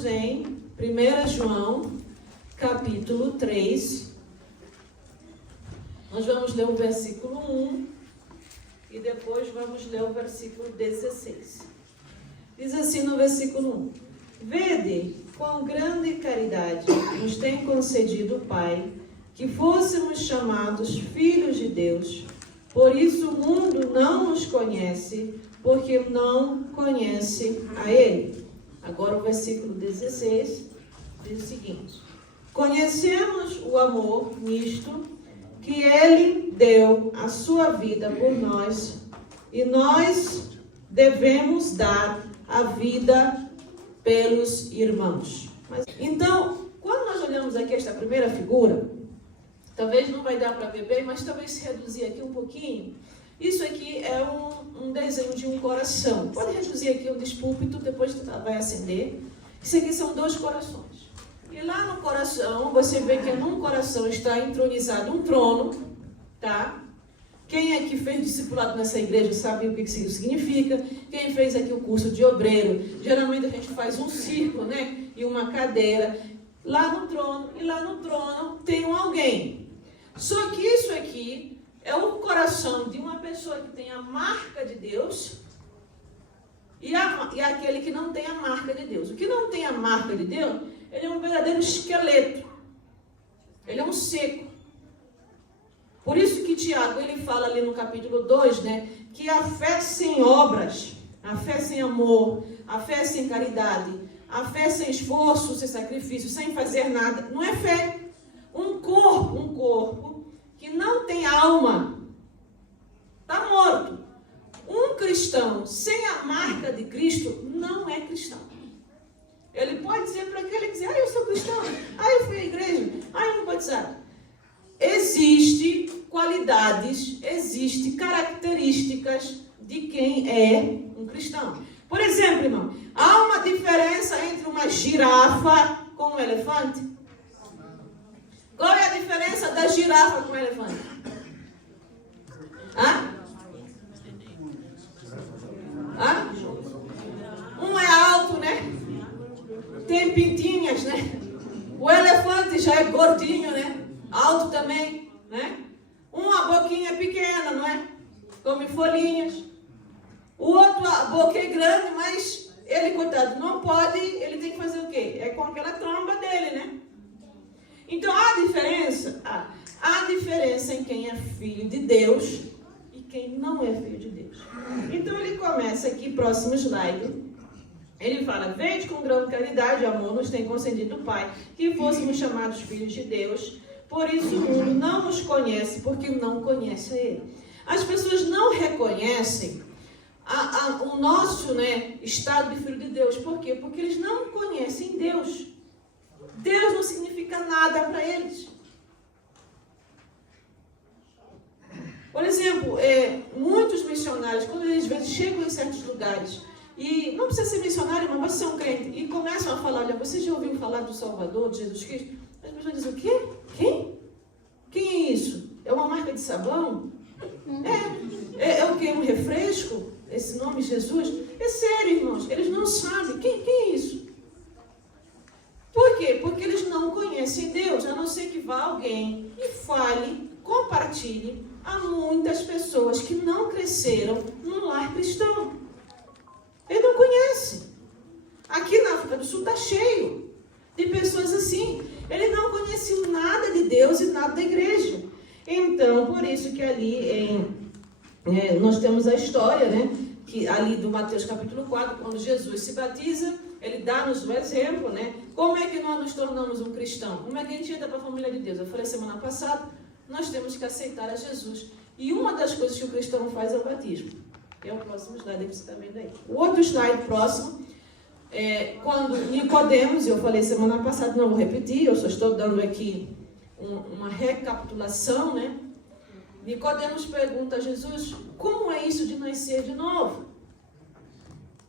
estamos em 1 João, capítulo 3. Nós vamos ler o versículo 1 e depois vamos ler o versículo 16. Diz assim no versículo 1: Vede quão grande caridade nos tem concedido o Pai, que fôssemos chamados filhos de Deus. Por isso o mundo não nos conhece, porque não conhece a Ele. Agora o versículo 16 diz o seguinte: Conhecemos o amor nisto, que Ele deu a sua vida por nós, e nós devemos dar a vida pelos irmãos. Então, quando nós olhamos aqui esta primeira figura, talvez não vai dar para ver bem, mas talvez se reduzir aqui um pouquinho. Isso aqui é um desenho de um coração. Pode reduzir aqui um despúlpito, depois vai acender. Isso aqui são 2 corações. E lá no coração, você vê que num coração está entronizado um trono, tá? Quem aqui fez discipulado nessa igreja sabe o que isso significa. Quem fez aqui o curso de obreiro, geralmente a gente faz um círculo, né? E uma cadeira lá no trono, e lá no trono tem alguém. Só que isso aqui é o coração de uma pessoa que tem a marca de Deus e aquele que não tem a marca de Deus. O que não tem a marca de Deus, ele é um verdadeiro esqueleto. Ele é um seco. Por isso que Tiago, ele fala ali no capítulo 2, né, que a fé sem obras, a fé sem amor, a fé sem caridade, a fé sem esforço, sem sacrifício, sem fazer nada, não é fé. Um corpo que não tem alma está morto. Um cristão sem a marca de Cristo não é cristão. Ele pode dizer para aquele que diz: eu sou cristão, eu fui à igreja, eu não batizado. Existe qualidades, existe características de quem é um cristão. Por exemplo, irmão, há uma diferença entre uma girafa com um elefante? Qual é a diferença da girafa com o elefante? Um é alto, né? Tem pintinhas, né? O elefante já é gordinho, né? Alto também, né? A boquinha é pequena, não é? Come folhinhas. O outro, a boca é grande, mas ele, coitado, não pode, ele tem que fazer o quê? É com aquela tromba dele, né? Então, há diferença em quem é filho de Deus e quem não é filho de Deus. Então, ele começa aqui, próximo slide, ele fala: Vede com grande caridade e amor nos tem concedido o Pai, que fôssemos chamados filhos de Deus. Por isso o mundo não nos conhece, porque não conhece a Ele. As pessoas não reconhecem o nosso, né, estado de filho de Deus. Por quê? Porque eles não conhecem Deus. Deus não significa nada para eles. Por exemplo, muitos missionários, quando eles às vezes chegam em certos lugares, e não precisa ser missionário, mas você é um crente, e começam a falar: olha, você já ouviu falar do Salvador, de Jesus Cristo? As pessoas dizem: o quê? Quem? Quem é isso? É uma marca de sabão? É o quê? Um refresco? Esse nome Jesus? É sério, irmãos, eles não sabem. Quem é isso? Por quê? Porque eles não conhecem Deus, a não ser que vá alguém e fale, compartilhe a muitas pessoas que não cresceram num lar cristão. Ele não conhece. Aqui na África do Sul está cheio de pessoas assim. Ele não conhece nada de Deus e nada da igreja. Então, por isso que ali nós temos a história, né? Que ali do Mateus capítulo 4, quando Jesus se batiza, ele dá-nos o exemplo, né? Como é que nós nos tornamos um cristão? Como é que a gente entra para a família de Deus? Eu falei semana passada, nós temos que aceitar a Jesus. E uma das coisas que o cristão faz é o batismo. É o próximo slide que você está vendo aí. O outro slide próximo, quando Nicodemos, eu falei semana passada, não vou repetir, eu só estou dando aqui uma recapitulação, né? Nicodemos pergunta a Jesus: como é isso de nascer de novo?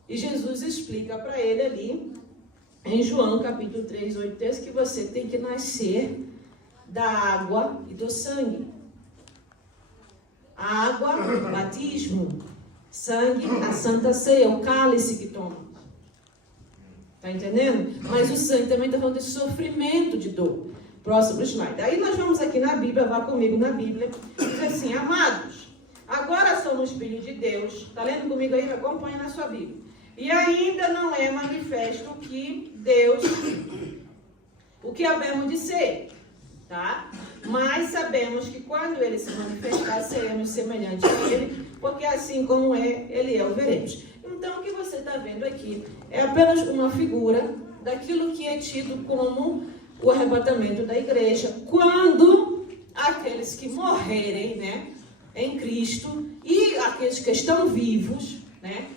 E Jesus explica para ele ali, em João capítulo 3, 8, que você tem que nascer da água e do sangue. A água, batismo. Sangue, a santa ceia, o cálice que toma. Está entendendo? Mas o sangue também está falando de sofrimento, de dor. Próximo slide. Aí nós vamos aqui na Bíblia, vá comigo na Bíblia. Diz assim, amados, agora somos filhos de Deus. Está lendo comigo aí? Acompanha na sua Bíblia. E ainda não é manifesto o que Deus, o que havemos de ser. Tá? Mas sabemos que quando ele se manifestar, seremos semelhantes a ele, porque assim como ele é, o veremos. Então, o que você está vendo aqui é apenas uma figura daquilo que é tido como o arrebatamento da igreja, quando aqueles que morrerem, né, em Cristo, e aqueles que estão vivos, né,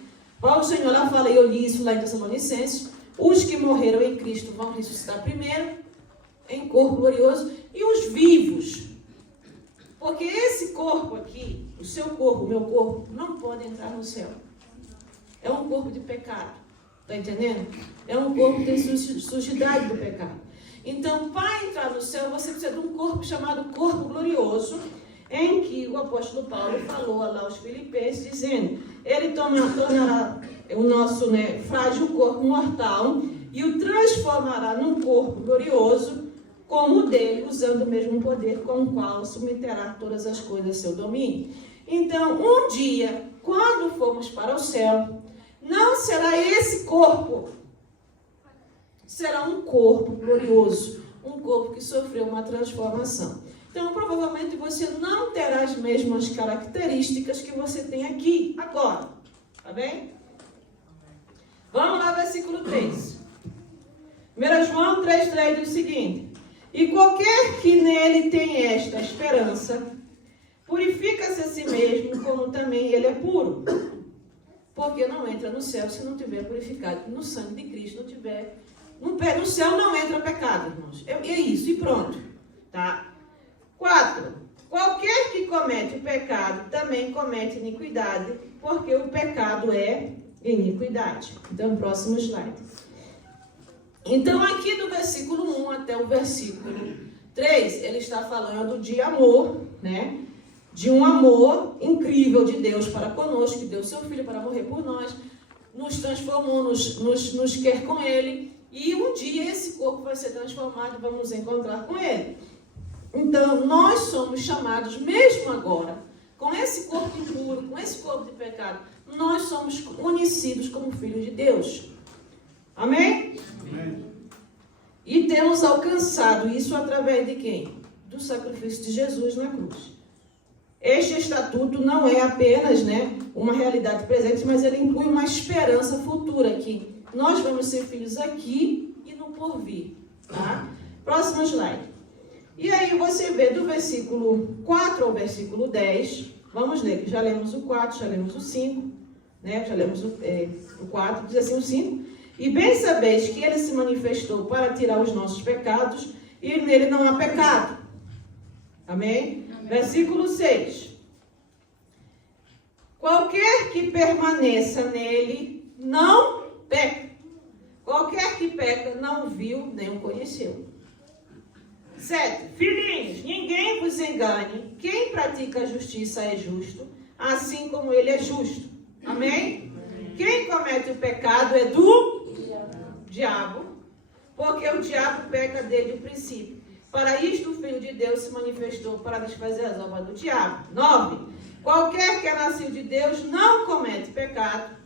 o Senhor lá fala, e eu li isso lá em Tessalonicenses, os que morreram em Cristo vão ressuscitar primeiro, em corpo glorioso, e os vivos, porque esse corpo aqui, o seu corpo, o meu corpo, não pode entrar no céu. É um corpo de pecado, está entendendo? É um corpo que tem sujidade do pecado. Então, para entrar no céu, você precisa de um corpo chamado corpo glorioso, em que o apóstolo Paulo falou lá aos Filipenses, dizendo, ele tornará o nosso frágil corpo mortal e o transformará num corpo glorioso, como o dele, usando o mesmo poder com o qual submeterá todas as coisas a seu domínio. Então, um dia, quando formos para o céu, não será esse corpo, será um corpo glorioso, um corpo que sofreu uma transformação. Então, provavelmente você não terá as mesmas características que você tem aqui, agora. Tá bem? Vamos lá, versículo 3. 1 João 3,3 diz o seguinte, e qualquer que nele tem esta esperança, purifica-se a si mesmo, como também ele é puro. Porque não entra no céu se não tiver purificado. No sangue de Cristo não tiver. No céu não entra pecado, irmãos. É isso, e pronto. Tá? 4. Qualquer que comete o pecado também comete iniquidade, porque o pecado é iniquidade. Então, próximo slide. Então, aqui do versículo 1 até o versículo 3, ele está falando de amor, né? De um amor incrível de Deus para conosco, que deu seu Filho para morrer por nós, nos transformou, nos quer com Ele, e um dia esse corpo vai ser transformado e vamos nos encontrar com Ele. Então, nós somos chamados, mesmo agora, com esse corpo impuro, com esse corpo de pecado, nós somos conhecidos como filhos de Deus. Amém? Amém. E temos alcançado isso através de quem? Do sacrifício de Jesus na cruz. Este estatuto não é apenas uma realidade presente, mas ele inclui uma esperança futura, que nós vamos ser filhos aqui e no porvir. Tá? Próximo slide. E aí você vê do versículo 4 ao versículo 10, vamos ler, que já lemos o 4, já lemos o 5, já lemos o 4, diz assim o 5. E bem sabeis que ele se manifestou para tirar os nossos pecados, e nele não há pecado. Amém? Versículo 6. Qualquer que permaneça nele não peca. Qualquer que peca não viu nem o conheceu. 7. Filhinhos, ninguém vos engane. Quem pratica a justiça é justo, assim como ele é justo. Amém? Quem comete o pecado é do diabo, porque o diabo peca desde o princípio. Para isto o Filho de Deus se manifestou para desfazer as obras do diabo. 9. Qualquer que é nascido de Deus não comete pecado,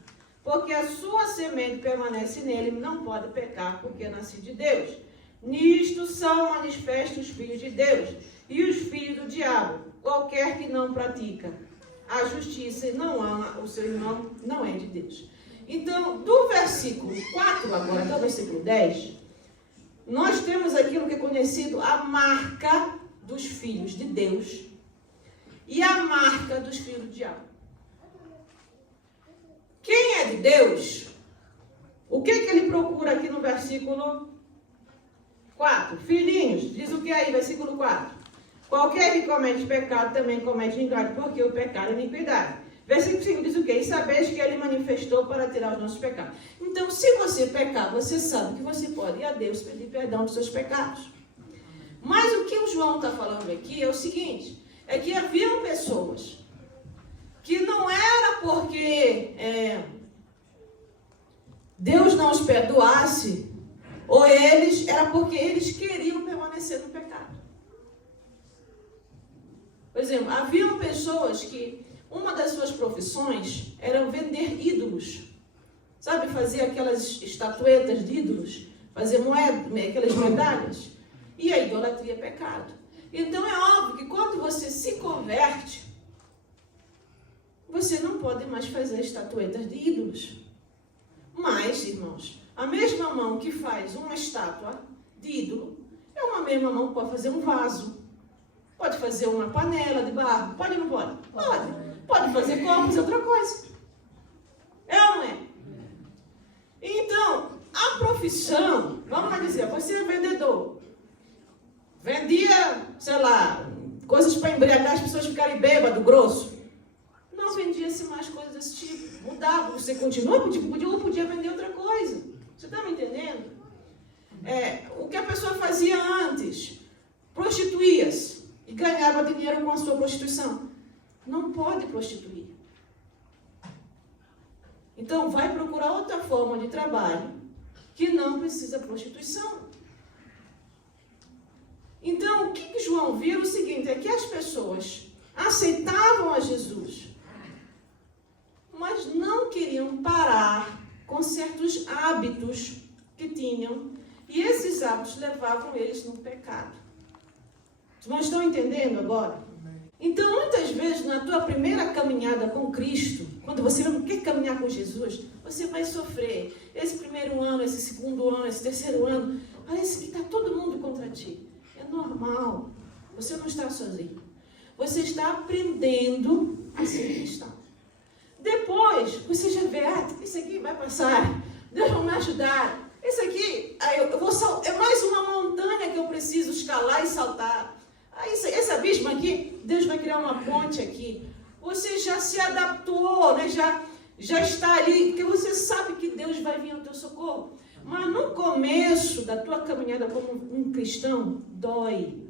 porque a sua semente permanece nele, não pode pecar, porque é nascido de Deus. Nisto são manifestos os filhos de Deus e os filhos do diabo. Qualquer que não pratica a justiça e não ama o seu irmão, não é de Deus. Então, do versículo 4 agora até o versículo 10, nós temos aquilo que é conhecido a marca dos filhos de Deus e a marca dos filhos do diabo. Quem é de Deus, o que ele procura aqui no versículo 4? Filhinhos, diz o que aí, versículo 4? Qualquer que comete pecado também comete iniquidade, porque o pecado é iniquidade. Versículo 5 diz o quê? E sabeis que ele manifestou para tirar os nossos pecados. Então, se você pecar, você sabe que você pode ir a Deus pedir perdão dos seus pecados. Mas o que o João está falando aqui é o seguinte, é que haviam pessoas que não era porque Deus não os perdoasse, ou eles, era porque eles queriam permanecer no pecado. Por exemplo, haviam pessoas que uma das suas profissões era vender ídolos. Sabe, fazer aquelas estatuetas de ídolos, fazer aquelas medalhas. E a idolatria é pecado. Então é óbvio que quando você se converte, você não pode mais fazer estatuetas de ídolos. Mas, irmãos, a mesma mão que faz uma estátua de ídolo, é uma mesma mão que pode fazer um vaso, pode fazer uma panela de barro, pode ou não pode? Pode. Pode fazer copos e outra coisa. É ou não é? Então, a profissão, vamos lá dizer, você é vendedor. Vendia, sei lá, coisas para embriagar as pessoas ficarem bêbado, grosso. Não vendia-se mais coisas desse tipo. Mudava, você continua, podia vender outra coisa. Você está me entendendo? O que a pessoa fazia antes, prostituía-se e ganhava dinheiro com a sua prostituição. Não pode prostituir. Então, vai procurar outra forma de trabalho que não precisa prostituição. Então, o que João viu é o seguinte, é que as pessoas aceitavam a Jesus, mas não queriam parar com certos hábitos que tinham, e esses hábitos levavam eles no pecado. Vocês estão entendendo agora? Então, muitas vezes, na tua primeira caminhada com Cristo, quando você não quer caminhar com Jesus, você vai sofrer. Esse primeiro ano, esse segundo ano, esse terceiro ano, parece que está todo mundo contra ti. É normal. Você não está sozinho. Você está aprendendo a ser cristão. Depois, você já vê, isso aqui vai passar. Deus vai me ajudar. Isso aqui, é mais uma montanha que eu preciso escalar e saltar. Esse abismo aqui, Deus vai criar uma ponte aqui. Você já se adaptou, né? já está ali, porque você sabe que Deus vai vir ao teu socorro. Mas no começo da tua caminhada como um cristão, dói.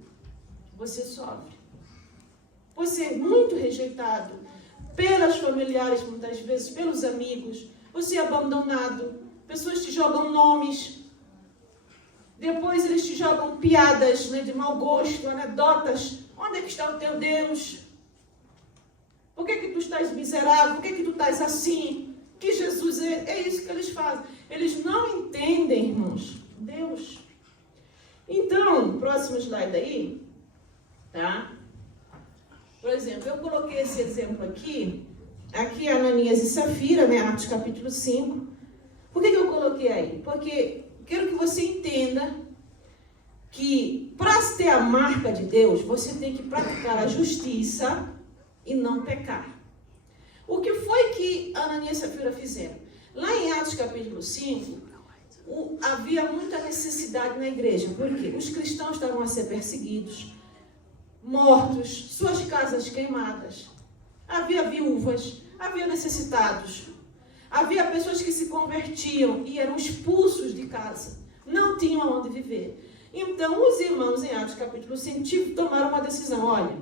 Você sofre. Você é muito rejeitado pelas familiares, muitas vezes, pelos amigos. Você é abandonado. Pessoas te jogam nomes. Depois eles te jogam piadas, né, de mau gosto, anedotas. Onde é que está o teu Deus? Por que tu estás miserável? Por que tu estás assim? Que Jesus é isso que eles fazem. Eles não entendem, irmãos, Deus. Então, próximo slide aí, tá? Por exemplo, eu coloquei esse exemplo aqui é Ananias e Safira, né, Atos capítulo 5. Por que eu coloquei aí? Porque quero que você entenda que para ter a marca de Deus, você tem que praticar a justiça e não pecar. O que foi que Ananias e Safira fizeram? Lá em Atos capítulo 5, havia muita necessidade na igreja. Por quê? Os cristãos estavam a ser perseguidos, mortos, suas casas queimadas. Havia viúvas, havia necessitados. Havia pessoas que se convertiam e eram expulsos de casa. Não tinham aonde viver. Então, os irmãos em Atos capítulo 5 tomaram uma decisão. Olha,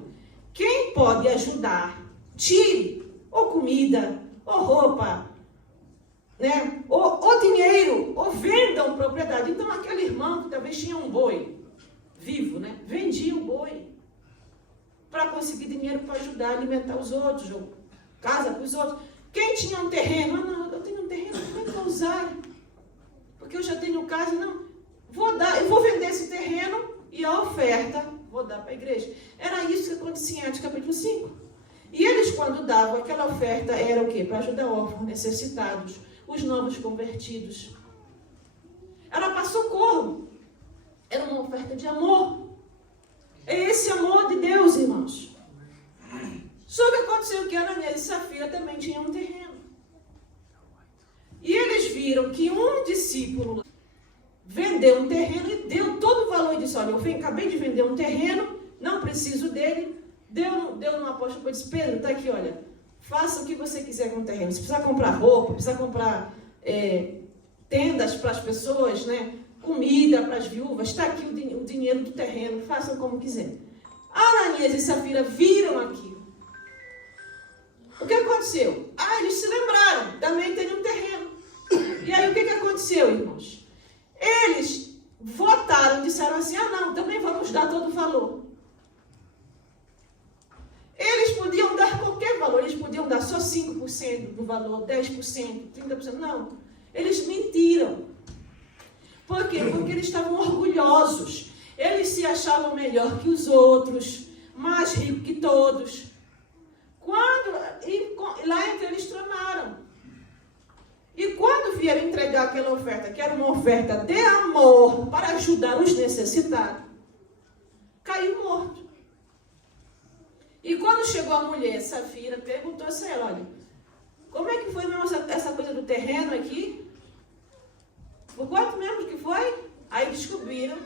quem pode ajudar, tire ou comida, ou roupa, né? ou dinheiro, ou vendam propriedade. Então, aquele irmão que talvez tinha um boi vivo, né? Vendia o boi para conseguir dinheiro para ajudar a alimentar os outros, ou casa para os outros. Quem tinha um terreno? Não, eu tenho um terreno, como é que eu vou usar? Porque eu já tenho casa, não. Eu vou vender esse terreno e a oferta vou dar para a igreja. Era isso que acontecia em Atos capítulo 5. E eles, quando davam aquela oferta, era o quê? Para ajudar órfãos, necessitados, os novos convertidos. Era para socorro. Era uma oferta de amor. É esse amor de Deus, irmãos. Só que aconteceu que Ananias e Safira também tinham um terreno. E eles viram que um discípulo vendeu um terreno e deu todo o valor e disse, olha, eu acabei de vender um terreno, não preciso dele. Deu no apóstolo e disse, Pedro, está aqui, olha, faça o que você quiser com o terreno. Se precisar comprar roupa, precisar comprar tendas para as pessoas, né? Comida para as viúvas, está aqui o dinheiro do terreno, façam como quiser. Ananias e Safira viram aquilo. O que aconteceu? Eles se lembraram, também tem um terreno. E aí o que aconteceu, irmãos? Eles votaram, disseram assim, não, também vamos dar todo o valor. Eles podiam dar qualquer valor, eles podiam dar só 5% do valor, 10%, 30%, não. Eles mentiram. Por quê? Porque eles estavam orgulhosos. Eles se achavam melhor que os outros, mais ricos que todos. Lá entre eles tramaram. E quando vieram entregar aquela oferta, que era uma oferta de amor para ajudar os necessitados, caiu morto. E quando chegou a mulher, Safira, perguntou a ela, olha, como é que foi mesmo essa coisa do terreno aqui? Por quanto mesmo que foi? Aí descobriram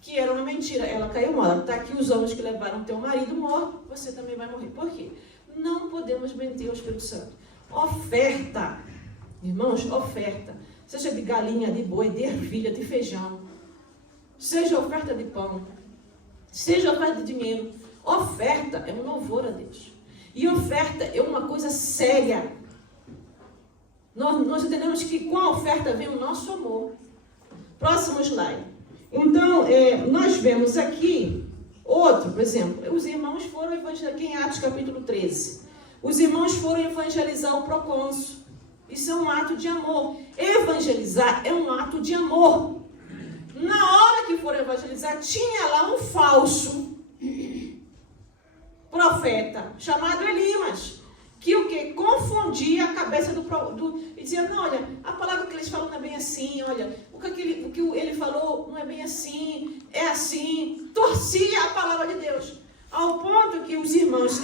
que era uma mentira. Ela caiu morta. Está aqui os homens que levaram teu marido morto, você também vai morrer. Por quê? Não podemos mentir ao Espírito Santo. Oferta. Irmãos, oferta. Seja de galinha, de boi, de ervilha, de feijão. Seja oferta de pão. Seja oferta de dinheiro. Oferta é um louvor a Deus. E oferta é uma coisa séria. Nós entendemos que com a oferta vem o nosso amor. Próximo slide. Então, nós vemos aqui outro, por exemplo, os irmãos foram evangelizar, aqui em Atos capítulo 13. Os irmãos foram evangelizar o procônsul. Isso é um ato de amor. Evangelizar é um ato de amor. Na hora que foram evangelizar, tinha lá um falso profeta, chamado Elimas, que o que? Confundia a cabeça e dizia, não, olha, a palavra que eles falam não é bem assim, olha, o que ele falou não é bem assim, é assim, torcia a palavra de Deus, ao ponto que os irmãos,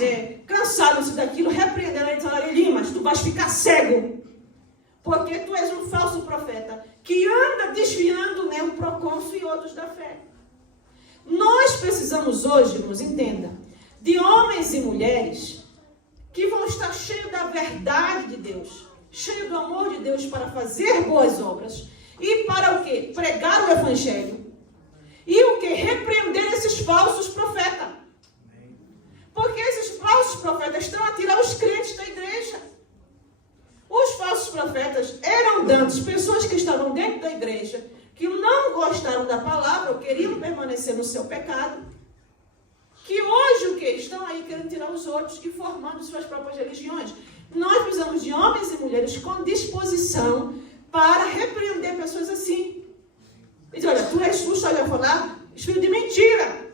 cansados daquilo, repreenderam ele e disseram, Elimas, tu vais ficar cego, porque tu és um falso profeta, que anda desviando, né, o procônsul e outros da fé. Nós precisamos hoje, irmãos, entenda, de homens e mulheres que vão estar cheios da verdade de Deus, cheios do amor de Deus para fazer boas obras e para o quê? Pregar o evangelho e o quê? Repreender esses falsos profetas. Porque esses falsos profetas estão a tirar os crentes da igreja. Os falsos profetas eram dantes, pessoas que estavam dentro da igreja, que não gostaram da palavra, ou queriam permanecer no seu pecado, que hoje o que? Estão aí querendo tirar os outros e formando suas próprias religiões. Nós precisamos de homens e mulheres com disposição para repreender pessoas assim. E diz, olha, tu és tu, só ia falar, filho de mentira.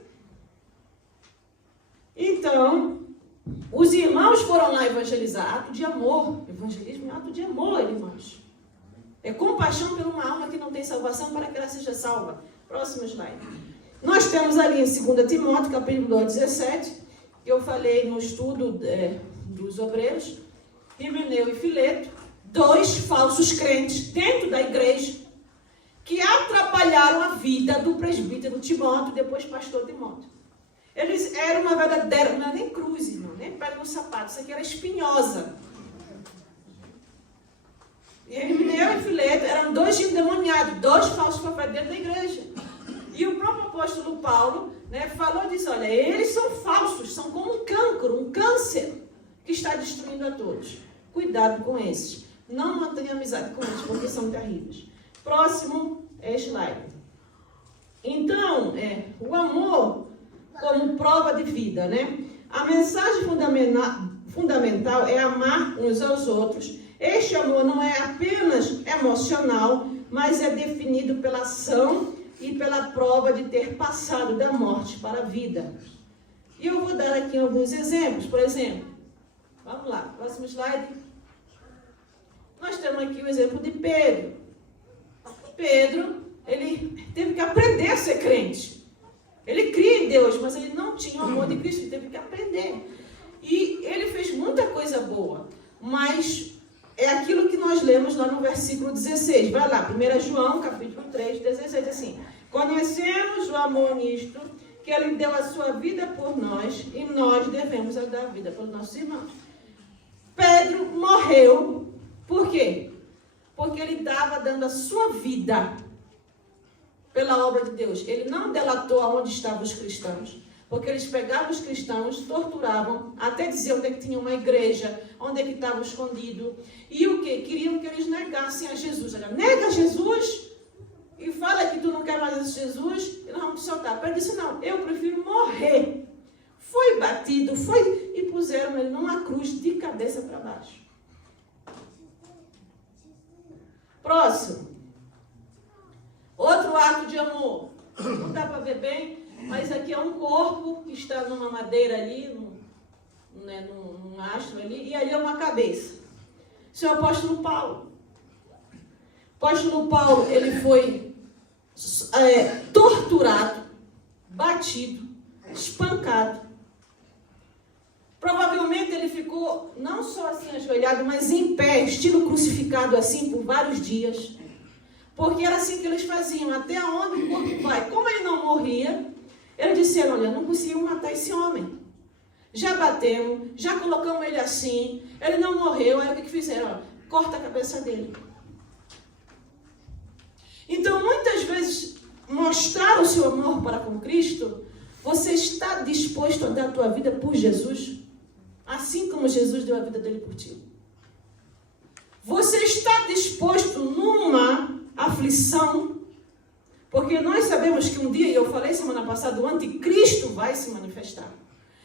Então, os irmãos foram lá evangelizar, ato de amor. Evangelismo é ato de amor, irmãos. É compaixão por uma alma que não tem salvação para que ela seja salva. Próximo slide. Nós temos ali em 2 Timóteo, capítulo 2, 17, que eu falei no estudo dos obreiros, Himeneu e Fileto, dois falsos crentes dentro da igreja, que atrapalharam a vida do presbítero Timóteo, depois pastor Timóteo. Eles eram uma verdadeira, não era nem cruz, irmão, nem pele no sapato, isso aqui era espinhosa. E Himeneu e Fileto eram dois endemoniados, dois falsos profetas dentro da igreja. E o próprio apóstolo Paulo, né, falou disso, olha, eles são falsos, são como um cancro, um câncer, que está destruindo a todos. Cuidado com esses. Não mantenha amizade com eles, porque são terríveis. Próximo slide. Então, o amor como prova de vida, né? A mensagem fundamental é amar uns aos outros. Este amor não é apenas emocional, mas é definido pela ação e pela prova de ter passado da morte para a vida. E eu vou dar aqui alguns exemplos. Por exemplo, vamos lá, próximo slide. Nós temos aqui o exemplo de Pedro. Pedro, ele teve que aprender a ser crente. Ele cria em Deus, mas ele não tinha o amor de Cristo, ele teve que aprender. E ele fez muita coisa boa, mas é aquilo que nós lemos lá no versículo 16. Vai lá, 1 João, capítulo 3, 16, assim. Conhecemos o amor nisto, que ele deu a sua vida por nós, e nós devemos dar a vida pelos nossos irmãos. Pedro morreu, por quê? Porque ele estava dando a sua vida pela obra de Deus. Ele não delatou aonde estavam os cristãos. Porque eles pegavam os cristãos, torturavam, até diziam onde é que tinha uma igreja, onde é que estava escondido. E o quê? Queriam que eles negassem a Jesus. Olha, nega Jesus e fala que tu não quer mais esse Jesus e nós vamos te soltar. Ele disse, não, eu prefiro morrer. Foi batido, e puseram ele numa cruz de cabeça para baixo. Próximo. Outro ato de amor. Não dá para ver bem, mas aqui é um corpo que está numa madeira ali, num astro ali, e ali é uma cabeça. Esse é o apóstolo Paulo. O apóstolo Paulo, ele foi torturado, batido, espancado. Provavelmente ele ficou não só assim ajoelhado, mas em pé, estilo crucificado assim por vários dias. Porque era assim que eles faziam, até onde o corpo vai. Como ele não morria, eles disseram, olha, não conseguimos matar esse homem. Já batemos, já colocamos ele assim, ele não morreu, aí o que fizeram? Ó, corta a cabeça dele. Então, muitas vezes, mostrar o seu amor para com Cristo, você está disposto a dar a tua vida por Jesus? Assim como Jesus deu a vida dele por ti. Você está disposto numa aflição? Porque nós sabemos que um dia, e eu falei semana passada, o anticristo vai se manifestar.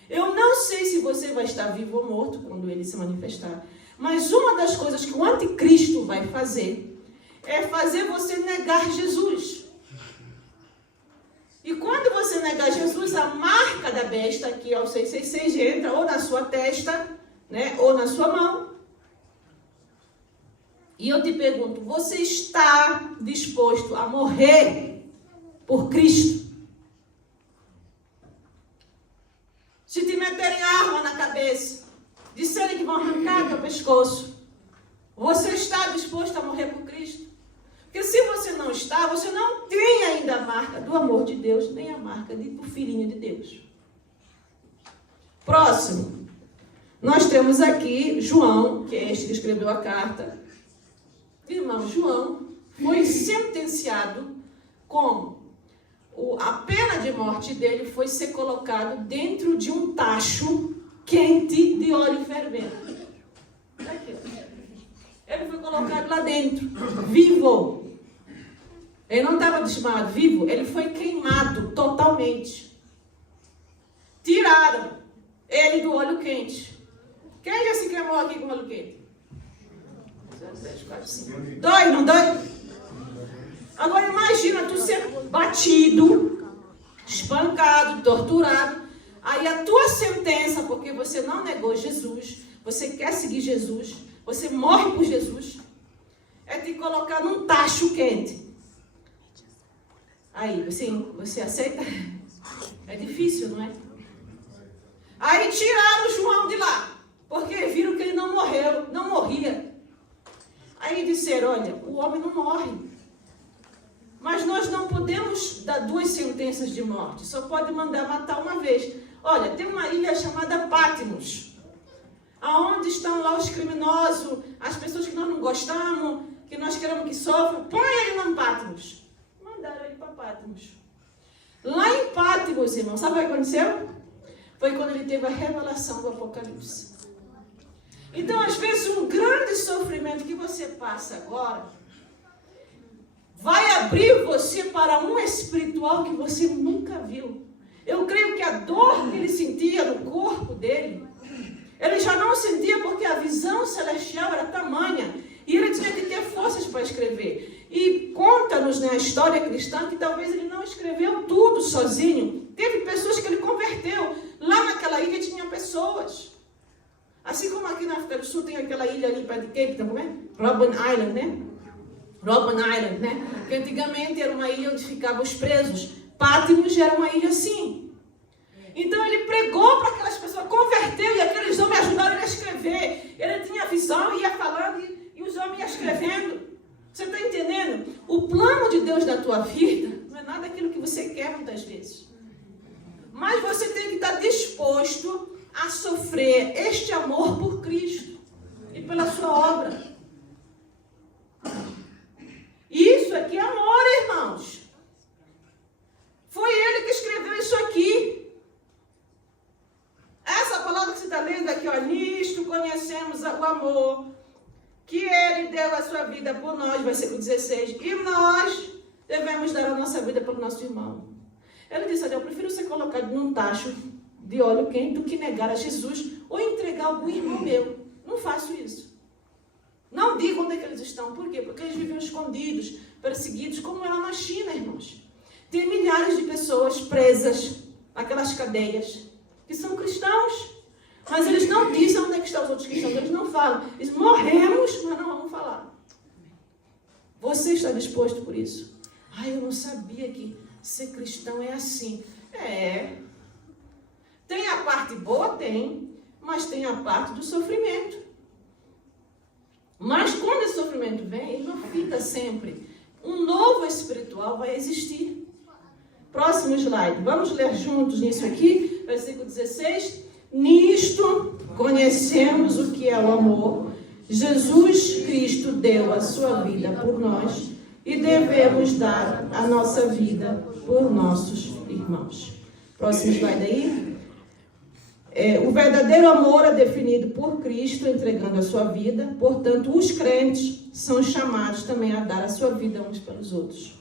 Eu não sei se você vai estar vivo ou morto quando ele se manifestar. Mas uma das coisas que o anticristo vai fazer é fazer você negar Jesus. E quando você negar Jesus, a marca da besta, que é o 666, entra ou na sua testa, né, ou na sua mão. E eu te pergunto, você está disposto a morrer por Cristo? Se te meterem arma na cabeça, disserem que vão arrancar teu pescoço, você está disposto a morrer por Cristo? Porque se você não está, você não tem ainda a marca do amor de Deus, nem a marca do Filhinho de Deus. Próximo. Nós temos aqui João, que é este que escreveu a carta. Irmão, João foi sentenciado como a pena de morte dele foi ser colocado dentro de um tacho quente de óleo fervendo. Aqui. Ele foi colocado lá dentro, vivo. Ele não estava desmaiado, vivo. Ele foi queimado totalmente. Tiraram ele do óleo quente. Quem já se queimou aqui com óleo quente? 3, 4, 5. Dói, não dói? Agora imagina tu ser batido, espancado, torturado. Aí a tua sentença, porque você não negou Jesus, você quer seguir Jesus, você morre por Jesus, é te colocar num tacho quente. Aí, você aceita? É difícil, não é? Aí tiraram o João de lá, porque viram que ele não morreu, não morria. Aí disseram, olha, o homem não morre. Mas nós não podemos dar 2 sentenças de morte, só pode mandar matar uma vez. Olha, tem uma ilha chamada Patmos, aonde estão lá os criminosos, as pessoas que nós não gostamos, que nós queremos que sofram, põe ele lá em Patmos. Mandaram ele para Patmos. Lá em Patmos, irmão, sabe o que aconteceu? Foi quando ele teve a revelação do Apocalipse. Então, às vezes, um grande sofrimento que você passa agora vai abrir você para um espiritual que você nunca viu. Eu creio que a dor que ele sentia no corpo dele, ele já não sentia porque a visão celestial era tamanha e ele tinha que ter forças para escrever. E conta-nos, né, a história cristã que talvez ele não escreveu tudo sozinho. Teve pessoas que ele converteu. Lá naquela ilha tinha pessoas. Assim como aqui na África do Sul tem aquela ilha ali perto de Cape Town, como é? Robben Island, né? Robben Island, né? Que antigamente era uma ilha onde ficavam os presos. Patmos era uma ilha assim. Então ele pregou para aquelas pessoas, converteu e aqueles homens ajudaram ele a escrever. Ele tinha visão, ia falando e os homens iam escrevendo. Você está entendendo? O plano de Deus da tua vida não é nada aquilo que você quer muitas vezes. Mas você tem que estar disposto a sofrer este amor por Cristo e pela sua obra. Isso aqui é amor, irmãos. Foi ele que escreveu isso aqui. conhecemos o amor, que Ele deu a sua vida por nós, versículo 16, e nós devemos dar a nossa vida pelo nosso irmão. Ele disse, olha, eu prefiro ser colocado num tacho de óleo quente do que negar a Jesus ou entregar algum irmão meu. Não faço isso. Não digo onde é que eles estão. Por quê? Porque eles vivem escondidos, perseguidos, como era na China, irmãos. Tem milhares de pessoas presas naquelas cadeias, que são cristãos. Mas eles não dizem onde é que estão os outros cristãos. Eles não falam. Eles morremos, mas não vamos falar. Você está disposto por isso? Eu não sabia que ser cristão é assim. Tem a parte boa? Tem. Mas tem a parte do sofrimento. Mas quando esse sofrimento vem, ele não fica sempre. Um novo espiritual vai existir. Próximo slide. Vamos ler juntos nisso aqui. Versículo 16. Nisto conhecemos o que é o amor. Jesus Cristo deu a sua vida por nós e devemos dar a nossa vida por nossos irmãos. Próximo slide aí. O verdadeiro amor é definido por Cristo entregando a sua vida. Portanto, os crentes são chamados também a dar a sua vida uns pelos outros.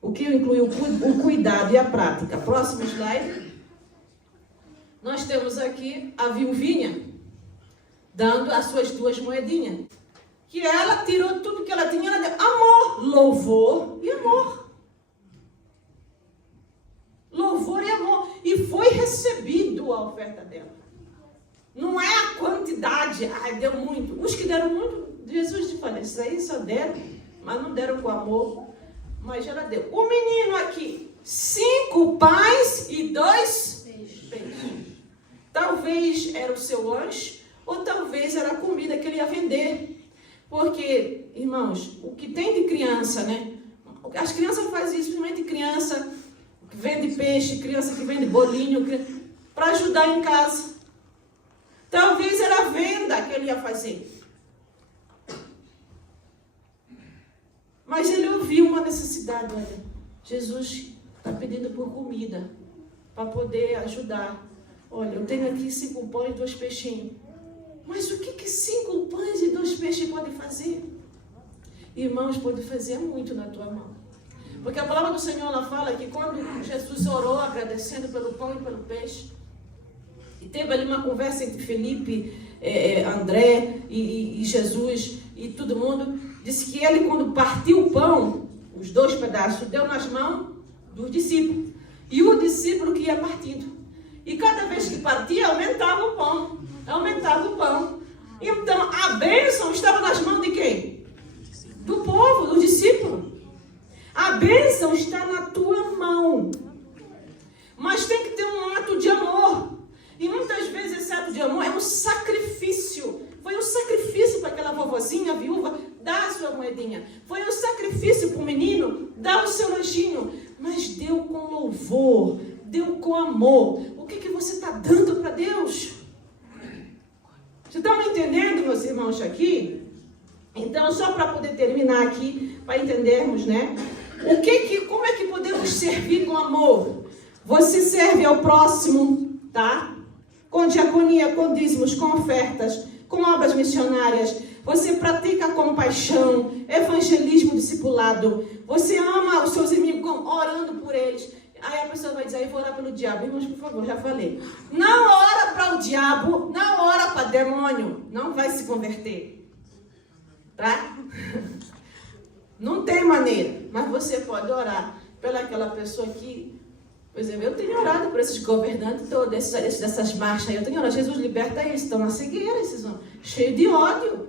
O que inclui o cuidado e a prática. Próximo slide. Nós temos aqui a viuvinha dando as suas 2 moedinhas. Que ela tirou tudo que ela tinha, ela deu amor, louvor e amor. Louvor e amor. E foi recebido a oferta dela. Não é a quantidade, deu muito. Os que deram muito, Jesus te falou, isso aí só deram, mas não deram com amor. Mas ela deu. O menino aqui, 5 pães e 2 peixes. Talvez era o seu lanche, ou talvez era a comida que ele ia vender. Porque, irmãos, o que tem de criança, né? As crianças fazem isso, principalmente criança que vende peixe, criança que vende bolinho, para ajudar em casa. Talvez era a venda que ele ia fazer. Mas ele ouviu uma necessidade, olha. Jesus está pedindo por comida, para poder ajudar. Olha, eu tenho aqui 5 pães e 2 peixinhos. Mas o que 5 pães e 2 peixes podem fazer? Irmãos, pode fazer muito na tua mão. Porque a palavra do Senhor, ela fala que quando Jesus orou, agradecendo pelo pão e pelo peixe, e teve ali uma conversa entre Felipe, André e Jesus e todo mundo, disse que ele, quando partiu o pão, os 2 pedaços, deu nas mãos dos discípulos. E o discípulo que ia partindo. E cada vez que partia, aumentava o pão. Aumentava o pão. Então, a bênção estava nas mãos de quem? Do povo, do discípulo. A bênção está na tua mão. Mas tem que ter um ato de amor. E muitas vezes esse ato de amor é um sacrifício. Foi um sacrifício para aquela vovozinha, viúva, dar a sua moedinha. Foi um sacrifício para o menino, dar o seu lanchinho. Mas deu com louvor, deu com amor. O que você está dando para Deus? Vocês estão me entendendo, meus irmãos, aqui? Então, só para poder terminar aqui, para entendermos, né? Como é que podemos servir com amor? Você serve ao próximo, tá? Com diaconia, com dízimos, com ofertas, com obras missionárias. Você pratica compaixão, evangelismo discipulado. Você ama os seus inimigos orando por eles. Aí a pessoa vai dizer, eu vou orar pelo diabo. Irmãos, por favor, já falei. Não ora para o diabo, não ora para demônio. Não vai se converter. Tá? Não tem maneira. Mas você pode orar pelaquela pessoa que... Por exemplo, eu tenho orado por esses governantes todos, dessas marchas aí. Eu tenho orado, Jesus liberta eles, estão na cegueira, esses homens, cheios de ódio.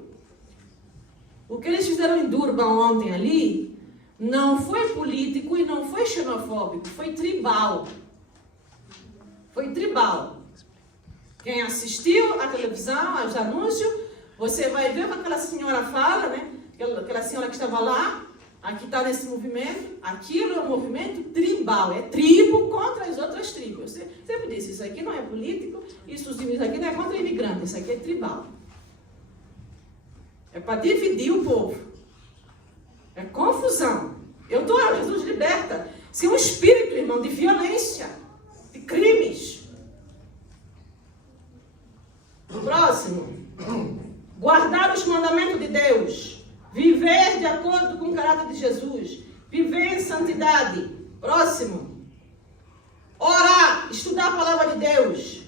O que eles fizeram em Durban ontem ali, não foi político e não foi xenofóbico, foi tribal. Foi tribal. Quem assistiu à televisão, aos anúncios, você vai ver o que aquela senhora fala, né? Aquela senhora que estava lá, aqui está nesse movimento, aquilo é um movimento tribal, é tribo contra as outras tribos. Eu sempre disse, isso aqui não é político, isso aqui não é contra imigrante, isso aqui é tribal. É para dividir o povo. É confusão. Eu estou orando, Jesus liberta. Isso é um espírito, irmão, de violência, de crimes. O próximo, guardar os mandamentos de Deus, viver de acordo com o caráter de Jesus, viver em santidade. Próximo. Orar, estudar a palavra de Deus,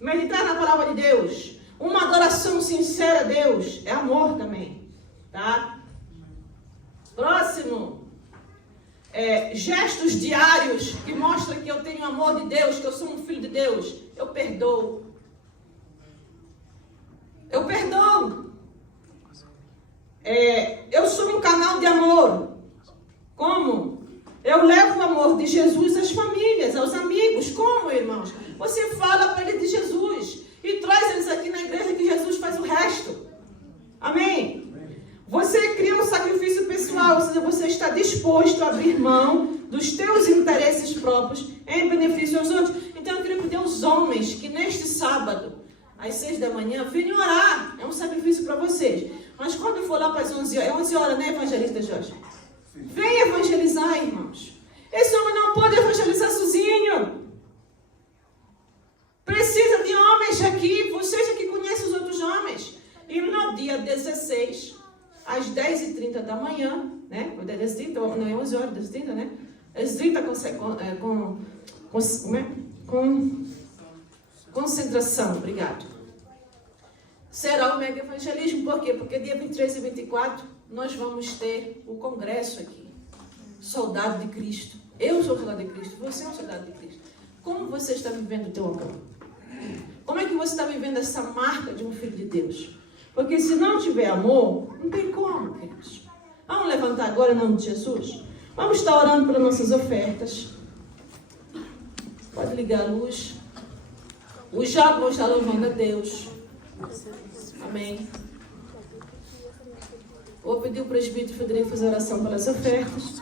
meditar na palavra de Deus, uma adoração sincera a Deus, é amor também, tá? Próximo. Gestos diários que mostram que eu tenho amor de Deus, que eu sou um filho de Deus. Eu perdoo. Eu perdoo. Eu sou um canal de amor. Como? Eu levo o amor de Jesus às famílias, aos amigos. Como, irmãos? Você fala para eles de Jesus e traz eles aqui na igreja que Jesus faz o resto. Amém? Você cria um sacrifício pessoal, ou seja, você está disposto a abrir mão dos teus interesses próprios em benefício aos outros. Então eu queria pedir aos homens que neste sábado, às 6 da manhã, venham orar. É um sacrifício para vocês. Mas quando for lá para as 11 horas, é 11 horas, né, evangelista Jorge? Venha evangelizar, irmãos. Esse homem não pode evangelizar sozinho. Precisa de homens aqui, vocês aqui conhecem os outros homens. E no dia 16, às 10h30 da manhã, né? Não é 11 horas, 10h30, né? 10h30 com concentração, obrigado. Será o mega evangelismo, por quê? Porque dia 23 e 24 nós vamos ter o congresso aqui. Soldado de Cristo. Eu sou soldado de Cristo, você é um soldado de Cristo. Como você está vivendo o teu amor? Como é que você está vivendo essa marca de um filho de Deus? Porque se não tiver amor, não tem como, queridos. Vamos levantar agora em nome de Jesus? Vamos estar orando pelas nossas ofertas. Pode ligar a luz. Os jovens vão estar louvando a Deus. Amém. Vou pedir o presbítero Federico fazer oração pelas ofertas.